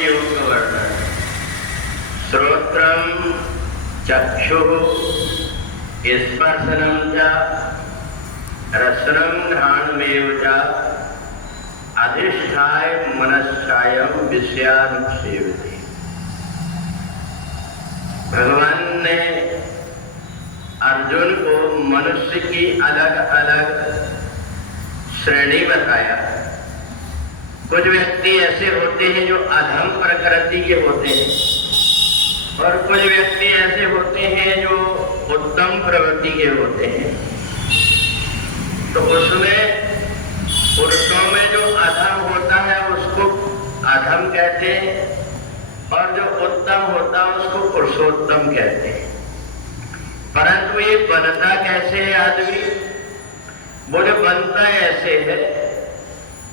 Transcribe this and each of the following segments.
योग वर्णन। श्रोत्रम चक्षुः स्पर्शनं च रसनं घ्राणमेव च अधिष्ठाय मनश्चायं विषयानुसेवते। भगवान ने अर्जुन को मनुष्य की अलग अलग श्रेणी बताया। कुछ व्यक्ति ऐसे होते हैं जो अधम प्रकृति के होते हैं और कुछ व्यक्ति ऐसे होते हैं जो उत्तम प्रवृत्ति के होते हैं। तो उसमें पुरुषों में जो अधम होता है उसको अधम कहते हैं और जो उत्तम होता है उसको पुरुषोत्तम कहते हैं। परंतु ये बनता कैसे है आदमी? वो जो बनता ऐसे है,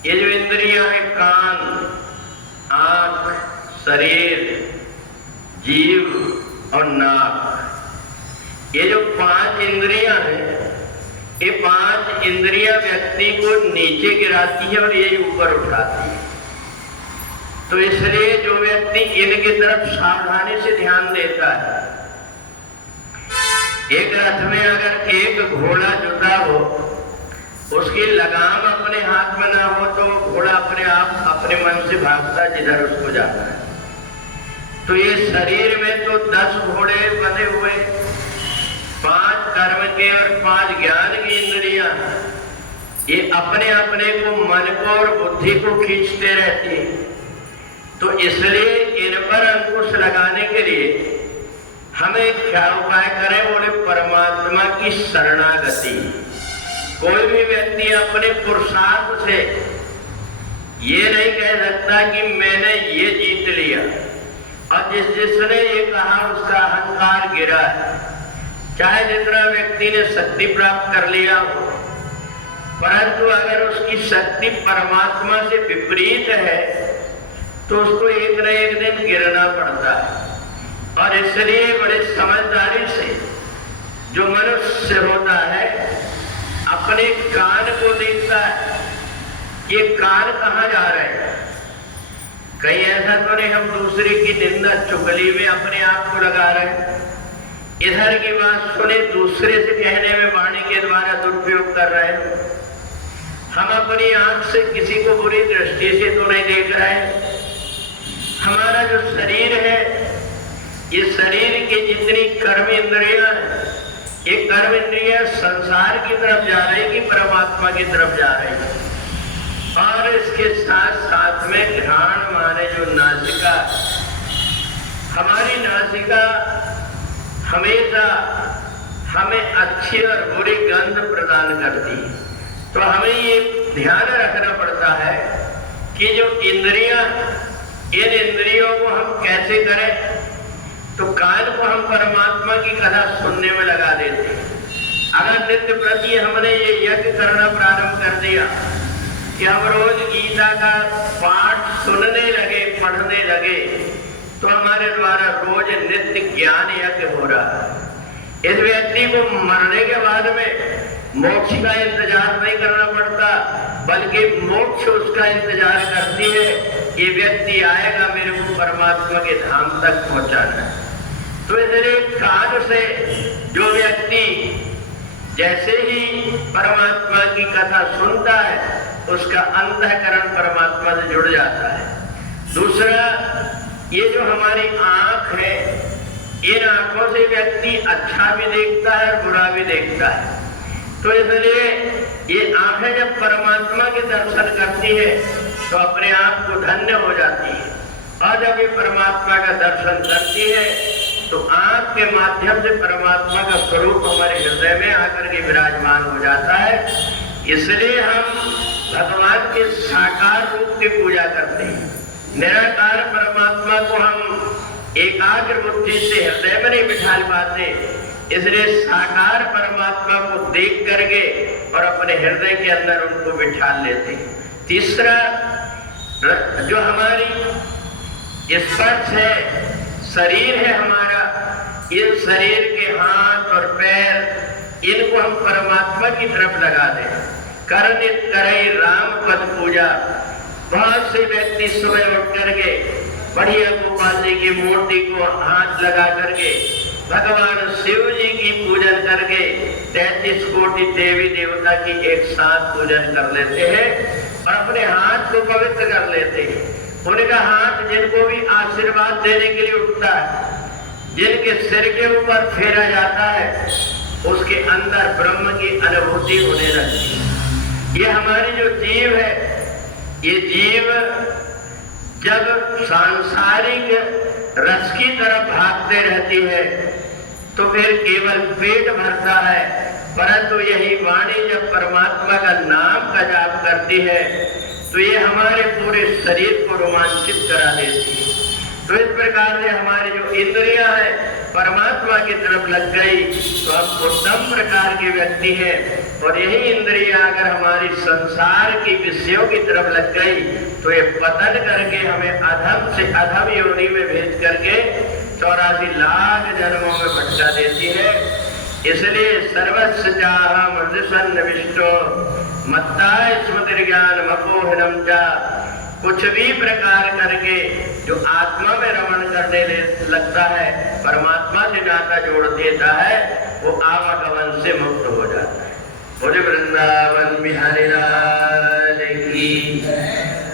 ये जो इंद्रियां हैं, कान, आंख, शरीर, जीव और नाक, ये जो 5 इंद्रियां हैं, ये 5 इंद्रियां व्यक्ति को नीचे गिराती है और ये ऊपर उठाती है। तो इसलिए जो व्यक्ति इनकी तरफ सावधानी से ध्यान देता है, एक रथ में अगर एक घोड़ा जुटा हो, उसकी लगाम अपने हाथ में ना हो तो घोड़ा अपने आप अपने मन से भागता जिधर उसको जाना है। तो ये शरीर में तो 10 घोड़े बने हुए, 5 कर्म के और 5 ज्ञान की इंद्रियां, ये अपने अपने को, मन को और बुद्धि को खींचते रहती हैं। तो इसलिए इन पर अंकुश लगाने के लिए हमें क्या उपाय करें? बोले परमात्मा की शरणागति। कोई भी व्यक्ति अपने पुरुषार्थ से ये नहीं कह सकता कि मैंने ये जीत लिया, और जिसने ये कहा उसका अहंकार गिरा है। चाहे जितना व्यक्ति ने शक्ति प्राप्त कर लिया हो, परंतु अगर उसकी शक्ति परमात्मा से विपरीत है तो उसको एक न एक दिन गिरना पड़ता है। और इसलिए बड़े समझदारी से जो मनुष्य होता है अपने कान को देखता है, ये कान कहाँ जा रहे हैं। कहीं ऐसा तो नहीं हम दूसरे की निंदा चुगली में अपने आप को लगा रहे हैं, इधर की बात सुने दूसरे से कहने में वाणी के द्वारा दुरुपयोग कर रहे हैं। हम अपनी आंख से किसी को बुरी दृष्टि से तो नहीं देख रहे हैं। हमारा जो शरीर है, ये शरीर की जितनी कर्म इंद्रियां हैं, ये कर्म इंद्रियां संसार की तरफ जा रही कि परमात्मा की तरफ जा रही। और इसके साथ साथ में घ्राण माने जो नासिका, हमारी नासिका हमेशा हमें अच्छी और बुरी गंध प्रदान करती है। तो हमें ये ध्यान रखना पड़ता है कि जो इंद्रियां, इन इंद्रियों को हम कैसे करें। तो कान को हम परमात्मा की कथा सुनने में लगा देते हैं। अगर नित्य प्रति हमने ये यज्ञ करना प्रारंभ कर दिया कि हम रोज गीता का पाठ सुनने लगे, पढ़ने लगे, तो हमारे द्वारा रोज नित्य ज्ञान यज्ञ हो रहा है। इस व्यक्ति को मरने के बाद में मोक्ष का इंतजार नहीं करना पड़ता, बल्कि मोक्ष उसका इंतजार करती है। ये व्यक्ति आएगा मेरे को परमात्मा के धाम तक पहुंचाना है। तो इसलिए कान से जो व्यक्ति जैसे ही परमात्मा की कथा सुनता है, उसका अंतःकरण परमात्मा से जुड़ जाता है। दूसरा, ये जो हमारी आंख है, इन आंखों से व्यक्ति अच्छा भी देखता है और बुरा भी देखता है। तो इसलिए ये आंखें जब परमात्मा के दर्शन करती है तो अपने आप को धन्य हो जाती है। और जब ये परमात्मा का दर्शन करती है तो आंख के माध्यम से परमात्मा का स्वरूप हमारे हृदय में आकर के विराजमान हो जाता है। इसलिए हम भगवान के साकार रूप की पूजा करते हैं। निराकार परमात्मा को हम एकाग्र बुद्धि से हृदय में नहीं बिठा पाते, इसलिए साकार परमात्मा को देख करके और अपने हृदय के अंदर उनको बिठा लेते हैं। तीसरा, जो हमारी स्पर्श है, शरीर है हमारा, इन शरीर के हाथ और पैर, इनको हम परमात्मा की तरफ लगा दें। करई राम पद पूजा। बहुत से व्यक्ति सुबह उठ करके बढ़िया गोपाल जी की मूर्ति को हाथ लगा करके भगवान शिव जी की पूजन करके 33 कोटि देवी देवता की एक साथ पूजन कर लेते हैं और अपने हाथ को पवित्र कर लेते हैं। उनका हाथ जिनको भी आशीर्वाद देने के लिए उठता है, जिनके सिर के ऊपर फेरा जाता है, उसके अंदर ब्रह्म की अनुभूति होने लगती है। ये हमारी जो जीव है, ये जीव जब सांसारिक रस की तरफ भागते रहती है तो फिर केवल पेट भरता है, परंतु यही वाणी जब परमात्मा का नाम का जाप करती है तो ये हमारे पूरे शरीर को रोमांचित करा देती है। तो इस प्रकार से हमारी जो इंद्रियां हैं परमात्मा की तरफ लग गई तो हम उत्तम प्रकार के व्यक्ति हैं, और यही इंद्रियां अगर हमारी संसार की विषयों की तरफ लग गई तो ये पतन करके हमें अधम से अधम योनि में भेज करके 84 लाख जन्मों में भटका देती है। इसलिए सर्वस्व चाह मृदसन्निविष्टो मत्ता स्मृतिर्ज्ञान मपोहनम चा, कुछ भी प्रकार करके जो आत्मा में रमण करने लगता है, परमात्मा से नाता जोड़ देता है, वो आवागमन से मुक्त हो जाता है। बोले वृंदावन बिहारी राम।